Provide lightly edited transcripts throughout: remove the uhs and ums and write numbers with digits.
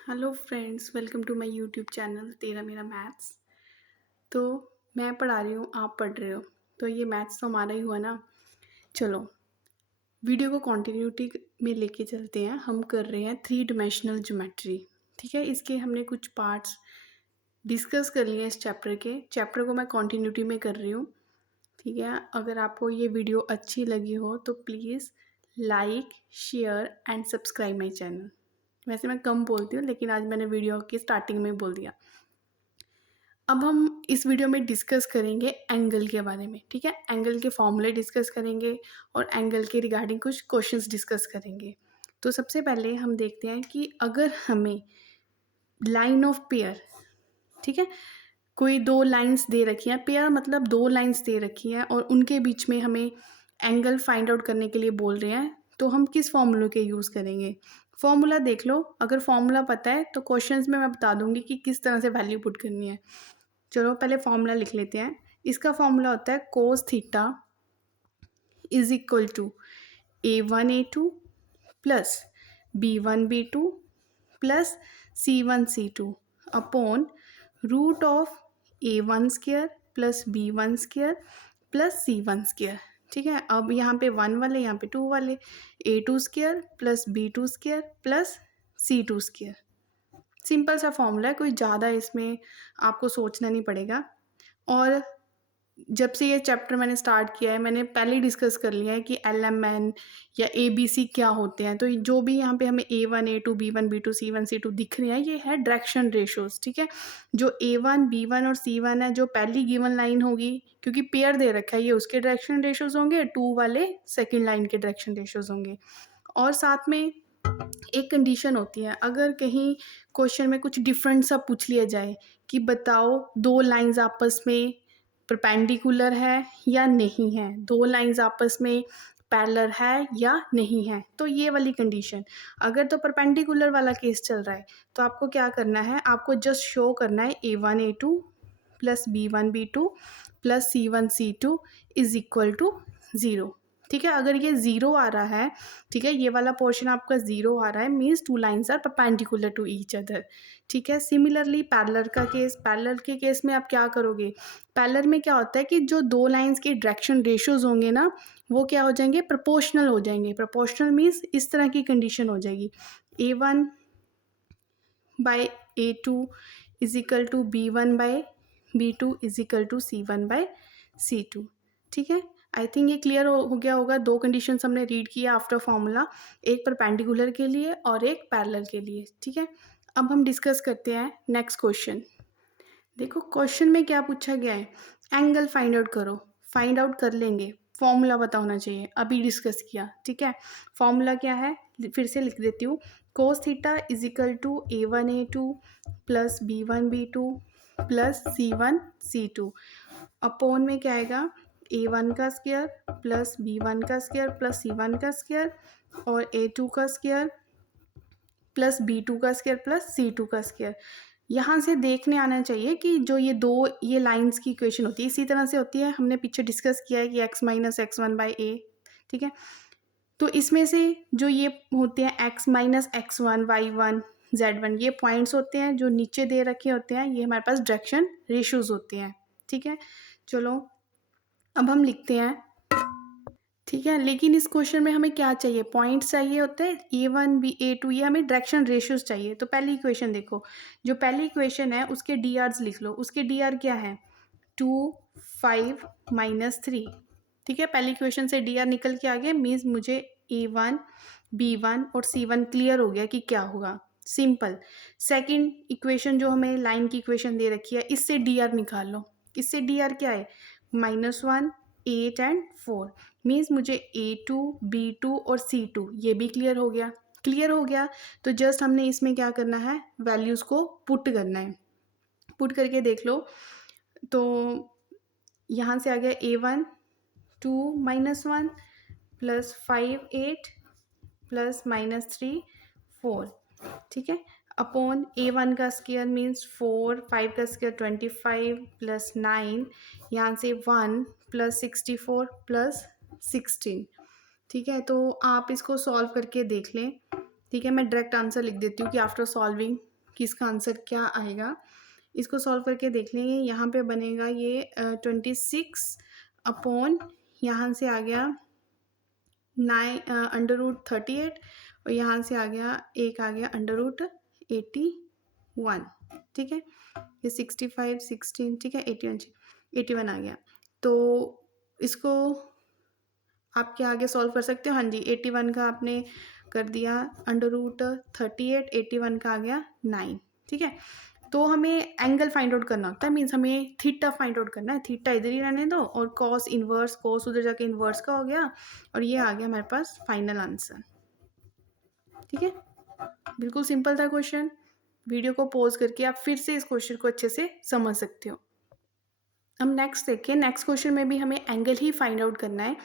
Hello friends, welcome to my YouTube channel तेरा मेरा maths. तो मैं पढ़ा रही हूँ, आप पढ़ रहे हो, तो ये मैथ्स तो हमारा ही हुआ ना। चलो, वीडियो को कंटिन्यूटी में लेके चलते हैं। हम कर रहे हैं थ्री डिमेंशनल ज्योमेट्री। ठीक है, इसके हमने कुछ पार्ट्स डिस्कस कर लिए इस चैप्टर को मैं कंटिन्यूटी में कर रही हूँ। ठीक है, अगर आपको ये वीडियो अच्छी लगी हो तो please like, share and subscribe my channel. वैसे मैं कम बोलती हूँ, लेकिन आज मैंने वीडियो की स्टार्टिंग में बोल दिया। अब हम इस वीडियो में डिस्कस करेंगे एंगल के बारे में। ठीक है, एंगल के फॉर्मूले डिस्कस करेंगे और एंगल के रिगार्डिंग कुछ क्वेश्चंस डिस्कस करेंगे। तो सबसे पहले हम देखते हैं कि अगर हमें लाइन ऑफ पेयर, ठीक है, कोई दो लाइंस दे रखी हैं, पेयर मतलब दो लाइंस दे रखी हैं और उनके बीच में हमें एंगल फाइंड आउट करने के लिए बोल रहे हैं, तो हम किस फॉर्मूले के यूज़ करेंगे। फॉर्मूला देख लो, अगर फॉर्मूला पता है तो क्वेश्चंस में मैं बता दूंगी कि किस तरह से वैल्यू पुट करनी है। चलो पहले फॉर्मूला लिख लेते हैं। इसका फॉर्मूला होता है cos theta is equal to A1 A2 plus B1 B2 plus C1 C2 upon root of A1 square plus B1 square plus C1 square. ठीक है, अब यहाँ पे 1 वाले, यहाँ पे 2 वाले, A2 square plus B2 square plus C2 square. Simple सा फॉर्मूला है, कोई ज़्यादा इसमें आपको सोचना नहीं पड़ेगा। और जब से ये चैप्टर मैंने स्टार्ट किया है, मैंने पहले ही डिस्कस कर लिया है कि LMN या ABC क्या होते हैं। तो जो भी यहाँ पे हमें A1 A2 B1 B2 C1 C2 दिख रहे हैं, ये है डायरेक्शन रेशोज़। ठीक है, जो A1 B1 और C1 है, जो पहली गिवन लाइन होगी, क्योंकि पेयर दे रखा है, ये उसके डायरेक्शन रेशोज़ होंगे, 2 वाले सेकेंड लाइन के डायरेक्शन रेशोज़ होंगे। और साथ में एक कंडीशन होती है, अगर कहीं क्वेश्चन में कुछ डिफरेंट सा पूछ लिया जाए कि बताओ दो लाइंस आपस में परपेंडिकुलर है या नहीं है, दो लाइंस आपस में पैरेलल है या नहीं है, तो ये वाली कंडीशन, अगर तो परपेंडिकुलर वाला केस चल रहा है तो आपको क्या करना है, आपको जस्ट शो करना है A1 A2 plus B1 B2 plus C1 C2 is equal to zero. ठीक है, अगर ये ज़ीरो आ रहा है, ठीक है, ये वाला पोर्शन आपका ज़ीरो आ रहा है, means two lines are perpendicular to each other. ठीक है, सिमिलरली पैरेलल का केस, पैरेलल के केस में आप क्या करोगे, पैरेलल में क्या होता है कि जो दो लाइंस के डायरेक्शन रेशियोज होंगे ना, वो क्या हो जाएंगे, प्रोपोर्शनल हो जाएंगे। प्रोपोर्शनल मीन्स इस तरह की कंडीशन हो जाएगी, A1 by A2 is equal to B1 by B2 is equal to C1 by C2। ठीक है, आई थिंक ये क्लियर हो गया होगा। दो कंडीशंस हमने रीड किया आफ्टर फॉर्मूला, एक परपेंडिकुलर के लिए और एक पैरेलल के लिए। ठीक है, अब हम डिस्कस करते हैं नेक्स्ट क्वेश्चन। देखो क्वेश्चन में क्या पूछा गया है, एंगल फाइंड आउट करो। फाइंड आउट कर लेंगे, फॉर्मूला पता होना चाहिए, अभी डिस्कस किया। ठीक है, फॉर्मूला क्या है, फिर से लिख देती हूँ। Cos theta is equal to A1 A2 plus B1 B2 plus C1 C2 upon में क्या आएगा, A1 का स्क्वायर प्लस B1 का स्क्वायर प्लस C1 का स्क्वायर और A2 का स्क्वायर प्लस B2 का स्क्वायर प्लस C2 का स्क्वायर। यहाँ से देखने आना चाहिए कि जो ये दो ये लाइंस की इक्वेशन होती है, इसी तरह से होती है, हमने पीछे डिस्कस किया है कि x माइनस x1 बाई ए। ठीक है, तो इसमें से जो ये होते हैं x minus x1 y1 z1, ये पॉइंट्स होते हैं जो नीचे दे रखे होते हैं, ये हमारे पास डायरेक्शन रेशियोज होते हैं। ठीक है, चलो अब हम लिखते हैं। ठीक है, लेकिन इस क्वेश्चन में हमें क्या चाहिए, पॉइंट्स चाहिए होते हैं, A1 B A2, ये हमें डायरेक्शन रेशियोज चाहिए। तो पहली इक्वेशन देखो, जो पहली इक्वेशन है उसके डी आर्स लिख लो। उसके डी आर क्या है, 2 5 -3। ठीक है, पहली इक्वेशन से डी आर निकल के आ गया, मीन्स मुझे A1 B1 और C1 क्लियर हो गया कि क्या होगा, सिंपल। सेकेंड इक्वेशन जो हमें लाइन की इक्वेशन दे रखी है, इससे डी आर निकाल लो। इससे डी आर क्या है, -1 8 एंड 4, मीन्स मुझे A2 B2 और C2 ये भी क्लियर हो गया। क्लियर हो गया तो जस्ट हमने इसमें क्या करना है, वैल्यूज़ को पुट करना है। पुट करके देख लो, तो यहाँ से आ गया A1 2 -1 प्लस 5 8 प्लस -3 4। ठीक है, अपॉन A1 का स्क्वायर मीन्स 4, 5 का स्क्वायर 25 प्लस 9, यहाँ से 1 प्लस 64 प्लस 16। ठीक है, तो आप इसको सॉल्व करके देख लें। ठीक है, मैं डायरेक्ट आंसर लिख देती हूँ कि आफ्टर सॉल्विंग कि इसका आंसर क्या आएगा। इसको सॉल्व करके देख लेंगे। यहाँ पे बनेगा ये 26 अपॉन, यहाँ से आ गया 9 अंडर रूट 38, और यहाँ से आ गया एक आ गया अंडर रूट 81। ठीक है, ये 65 16, ठीक है, 81 आ गया। तो इसको आप क्या आगे सॉल्व कर सकते हो। हाँ जी, 81 का आपने कर दिया अंडर रूट 38, 81 का आ गया 9। ठीक है, तो हमें एंगल फाइंड आउट करना होता है, मीन्स हमें थीटा फाइंड आउट करना है। थीटा इधर ही रहने दो, और कॉस इनवर्स, कॉस उधर जाके इनवर्स का हो गया, और ये आ गया हमारे पास फाइनल आंसर। ठीक है, बिल्कुल सिंपल था क्वेश्चन। वीडियो को पॉज करके आप फिर से इस क्वेश्चन को अच्छे से समझ सकते हो। हम नेक्स्ट देखिए, नेक्स्ट क्वेश्चन में भी हमें एंगल ही फाइंड आउट करना है।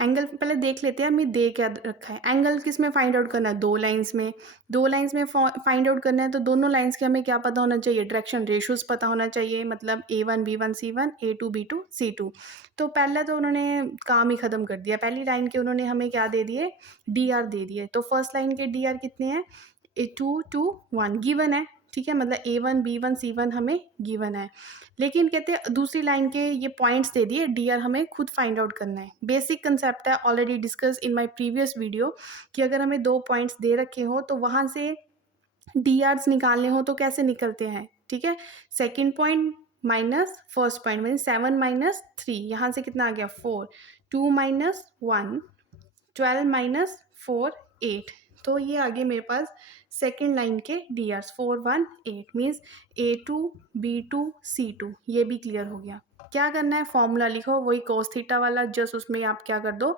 एंगल पहले देख लेते हैं हमें दे क्या रखा है। एंगल किस में फाइंड आउट करना है, दो लाइंस में। दो लाइंस में फाइंड आउट करना है, तो दोनों लाइंस के हमें क्या पता होना चाहिए, डायरेक्शन रेशियोज पता होना चाहिए, मतलब A1 B1 C1, A2 B2 C2। तो पहले तो उन्होंने काम ही खत्म कर दिया। पहली लाइन के उन्होंने हमें क्या दे दिए, DR दे दिए। तो फर्स्ट लाइन के DR कितने हैं, 2 2 1 गिवन है। ठीक है, मतलब A1 B1 C1 हमें गिवन है। लेकिन कहते हैं दूसरी लाइन के ये पॉइंट्स दे दिए, DR हमें खुद फाइंड आउट करना है। बेसिक कंसेप्ट है, already discuss in my previous video, कि अगर हमें दो पॉइंट्स दे रखे हो तो वहाँ से DRs निकालने हो तो कैसे निकलते हैं। ठीक है, second point minus first point, mean 7 minus 3, यहाँ से कितना आ गया 4, 2 माइनस 1, 12 माइनस 4 8। तो ये आगे मेरे पास सेकेंड लाइन के DRs 4 1 8, means A2 B2 C2, ये भी क्लियर हो गया। क्या करना है, फॉर्मूला लिखो वही cos थीटा वाला, जस्ट उसमें आप क्या कर दो,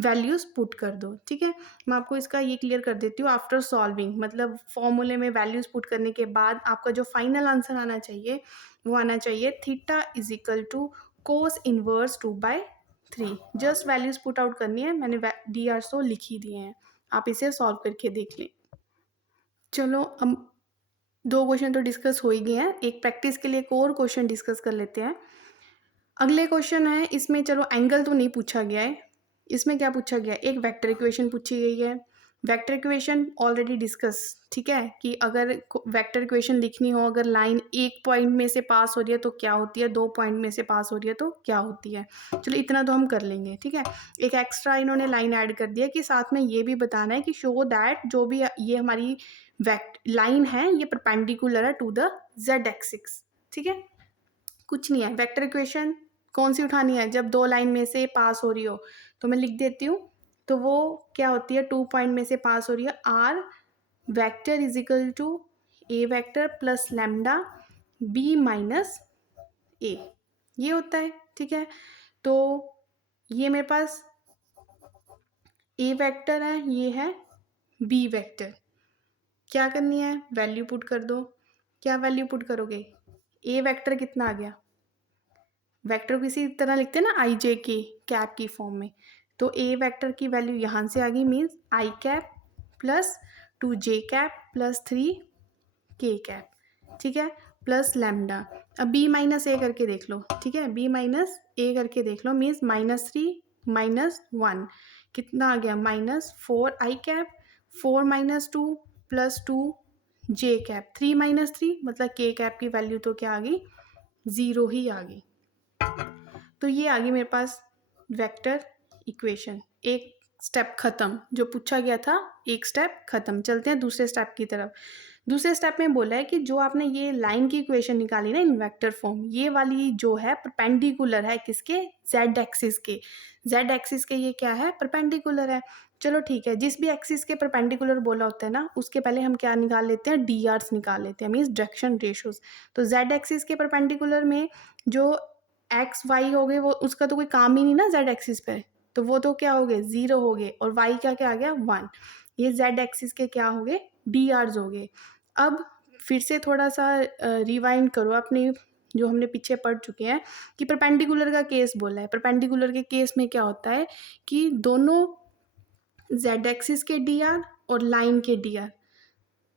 वैल्यूज पुट कर दो। ठीक है, मैं आपको इसका ये क्लियर कर देती हूँ। आफ्टर सॉल्विंग, मतलब फॉर्मूले में वैल्यूज पुट करने के बाद आपका जो फाइनल आंसर आना चाहिए वो आना चाहिए theta is equal to cos inverse 2/3। Just values put out करनी है, मैंने DRs तो लिख ही दिए हैं, आप इसे सॉल्व करके देख लें। चलो, अब दो क्वेश्चन तो डिस्कस हो ही गए हैं, एक प्रैक्टिस के लिए एक और क्वेश्चन डिस्कस कर लेते हैं। अगले क्वेश्चन है, इसमें चलो एंगल तो नहीं पूछा गया है, इसमें क्या पूछा गया है, एक वेक्टर इक्वेशन पूछी गई है। वेक्टर इक्वेशन ऑलरेडी डिस्कस, ठीक है, कि अगर वेक्टर इक्वेशन लिखनी हो, अगर लाइन एक पॉइंट में से पास हो रही है तो क्या होती है, दो पॉइंट में से पास हो रही है तो क्या होती है। चलो इतना तो हम कर लेंगे। ठीक है, एक एक्स्ट्रा इन्होंने लाइन ऐड कर दिया कि साथ में ये भी बताना है कि शो दैट जो भी ये हमारी लाइन है ये परपेंडिकुलर है टू द Z एक्सिस। ठीक है, कुछ नहीं है, वेक्टर इक्वेशन कौन सी उठानी है, जब दो लाइन में से पास हो रही हो, तो मैं लिख देती हूँ। तो वो क्या होती है, 2 पॉइंट में से पास हो रही है, R vector is equal to A vector plus lambda B minus A, ये होता है। ठीक है, तो ये मेरे पास A वेक्टर है, ये है B वेक्टर। क्या करनी है, वैल्यू पुट कर दो। क्या वैल्यू पुट करोगे, A वेक्टर कितना आ गया, वेक्टर को इसी तरह लिखते हैं ना, आई जे के कैप की फॉर्म में। तो ए वेक्टर की वैल्यू यहाँ से आ गई, means I cap plus 2 J cap plus 3 के कैप। ठीक है, प्लस लैम्डा। अब बी माइनस ए करके देख लो। ठीक है, बी माइनस ए करके देख लो, मीन्स -3 -1 कितना आ गया, -4 आई कैप, 4 -2 प्लस 2 जे कैप, 3 -3 मतलब के कैप की वैल्यू तो क्या आ गई, 0 ही आ गई। तो ये आ गई मेरे पास वेक्टर इक्वेशन। एक स्टेप खत्म, जो पूछा गया था एक स्टेप खत्म। चलते हैं दूसरे स्टेप की तरफ। दूसरे स्टेप में बोला है कि जो आपने ये लाइन की इक्वेशन निकाली ना इन वेक्टर फॉर्म, ये वाली जो है परपेंडिकुलर है किसके, Z एक्सिस के। Z एक्सिस के ये क्या है, परपेंडिकुलर है। चलो ठीक है, जिस भी एक्सिस के परपेंडिकुलर बोला होता है ना, उसके पहले हम क्या निकाल लेते हैं, DRs निकाल लेते हैं, मीन्स डायरेक्शन रेशियोज। तो Z एक्सिस के परपेंडिकुलर में जो एक्स वाई हो गए, वो उसका तो कोई काम ही नहीं ना Z एक्सिस पे, तो वो तो क्या हो गए, 0 हो गए, और y का क्या आ गया 1। ये Z एक्सिस के क्या हो गए, DRs हो गए। अब फिर से थोड़ा सा रिवाइंड करो अपने जो हमने पीछे पढ़ चुके हैं, कि परपेंडिकुलर का केस बोला है। परपेंडिकुलर के केस में क्या होता है कि दोनों Z एक्सिस के DR और लाइन के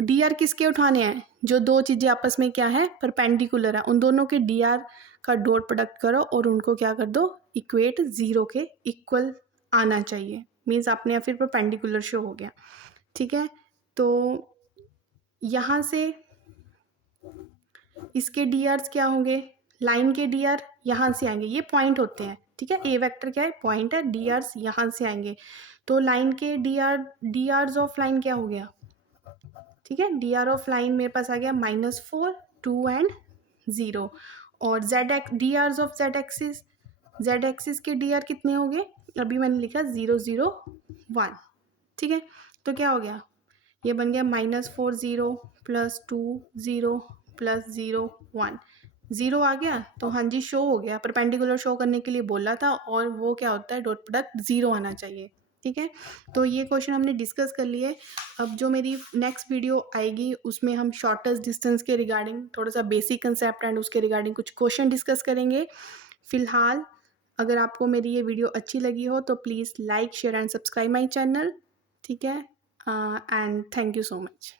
DR किसके उठाने हैं, जो दो चीज़ें आपस में क्या है, परपेंडिकुलर है, उन दोनों के DR का डॉट प्रोडक्ट करो और उनको क्या कर दो, इक्वेट 0 के इक्वल आना चाहिए, मीन्स आपने या फिर परपेंडिकुलर शो हो गया। ठीक है, तो यहाँ से इसके डी आर्स क्या होंगे, लाइन के डी आर यहाँ से आएंगे, ये पॉइंट होते हैं, ठीक है, ए वेक्टर क्या है, पॉइंट है, डी आर्स यहाँ से आएंगे, तो लाइन के डी आर्स ऑफ लाइन क्या हो गया, ठीक है, डी आर ऑफ लाइन मेरे पास आ गया -4, 2 एंड 0। और Z X D Rs of Z axis के डी आर कितने हो गए, अभी मैंने लिखा 0 0 1, ठीक है, तो क्या हो गया, ये बन गया -4 0 +2 0 +0 1, 0 आ गया, तो हाँ जी शो हो गया, परपेंडिकुलर शो करने के लिए बोला था, और वो क्या होता है, डॉट प्रोडक्ट 0 आना चाहिए, ठीक है। तो ये क्वेश्चन हमने डिस्कस कर लिए। अब जो मेरी नेक्स्ट वीडियो आएगी उसमें हम शॉर्टेस्ट डिस्टेंस के रिगार्डिंग थोड़ा सा बेसिक कंसेप्ट एंड उसके रिगार्डिंग कुछ क्वेश्चन डिस्कस करेंगे। फिलहाल अगर आपको मेरी ये वीडियो अच्छी लगी हो तो please like share and subscribe my channel, ठीक है, and thank you so much.